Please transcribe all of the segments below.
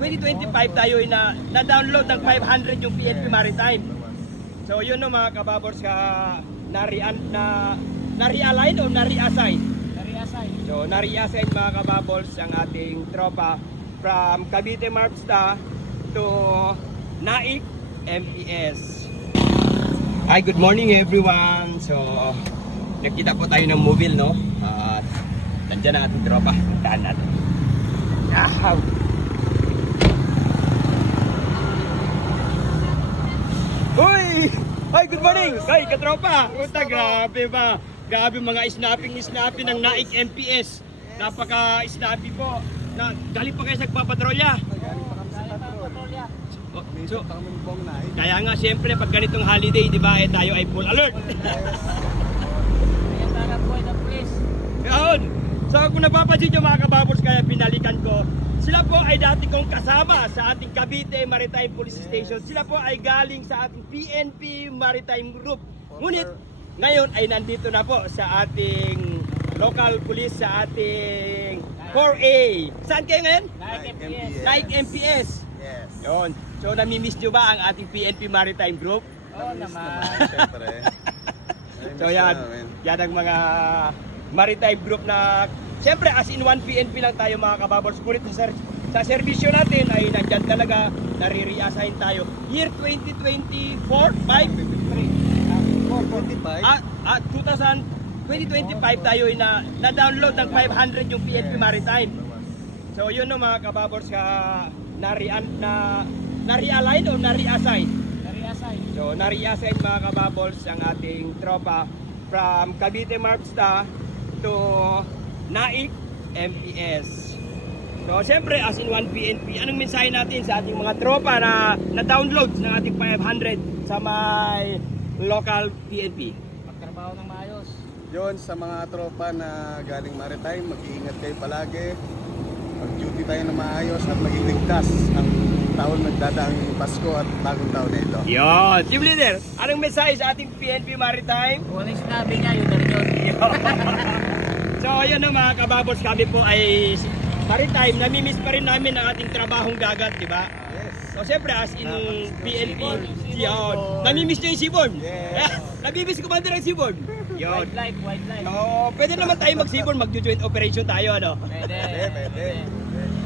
2025 tayo ay na-download ng 500 yung PNP Maritime. So yun no mga kababors ka na-realign o na-reassign? Na-reassign. So na-reassign mga kababors ang ating tropa from Cavite Marpsta to Naik MPS. Hi, good morning everyone. So nagkita po tayo ng mobile no. At nandiyan ang ating tropa. Puntahan natin. Yahaw! Uy! Hi, good morning! Hi, katropa! Puta, grabe ba? Grabe mga snapping ng Naik MPS. Napaka-snappy po. Na, galing pa kayo sa papatrolya. Oh, so, kaya nga siyempre pag ganitong holiday, di ba, tayo ay full alert. Yun! So kung napapansin nyo mga kababors, kaya pinalikan ko, sila po ay dati kong kasama sa ating Cavite Maritime Police Station. Sila po ay galing sa ating PNP Maritime Group. Ngunit ngayon ay nandito na po sa ating local police, sa ating 4A. Saan kayo ngayon? Naik MPS. Yes. Yun. So namimiss nyo ba ang ating PNP Maritime Group? Oo naman. Siyempre. So yan ang mga maritime group na siyempre as in 1 PNP lang tayo mga kababors. Ngunit sa serbisyo natin ay nandyan talaga, nare-reassign tayo. Year 2024, 5? 445. 2025 tayo ay na-download ng 500 yung PNP Maritime. So yun no mga kababors ka na-realign o na-reassign? Na-reassign. So na-reassign mga kababors ang ating tropa from Cavite Marpsta to Naik MPS. So siyempre as in 1 PNP, anong mensahe natin sa ating mga tropa na na-download ng ating 500 sa may local PNP? Magtrabaho ng maayos. Yun, sa mga tropa na galing maritime, mag-iingat kayo palagi. Mag-duty tayo na maayos at maging ligtas ang taon nagdadaang Pasko at bagong taon na ito. Yon, team leader, anong mensahe sa ating PNP Maritime? Kung ano yung sinabi niya, yun na rin yun. So ayun na mga kababos, kami po ay maritime, namimiss pa rin namin ang ating trabahong dagat, di ba? Yes. So siyempre as in PNP, yun, namimiss nyo yung Sibon. Yes. Namimiss ko ba din ang Sibon? Yun. Wildlife. So pwede naman tayo mag-Sibon, mag-joint operation tayo, ano? Pwede.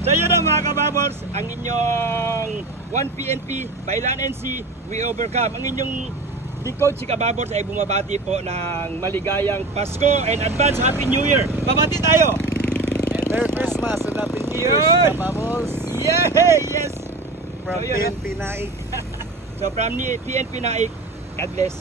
So yun na mga kababos, ang inyong 1 PNP, Bailan NC, we overcome. Ang inyong Coach si Kababors ay bumabati po ng maligayang Pasko and advance Happy New Year. Babati tayo! Merry Christmas and Happy New Year, Yun. Kababos. Yay! Yes! From So, yun. PNP Naik. So from PNP Naik, God bless.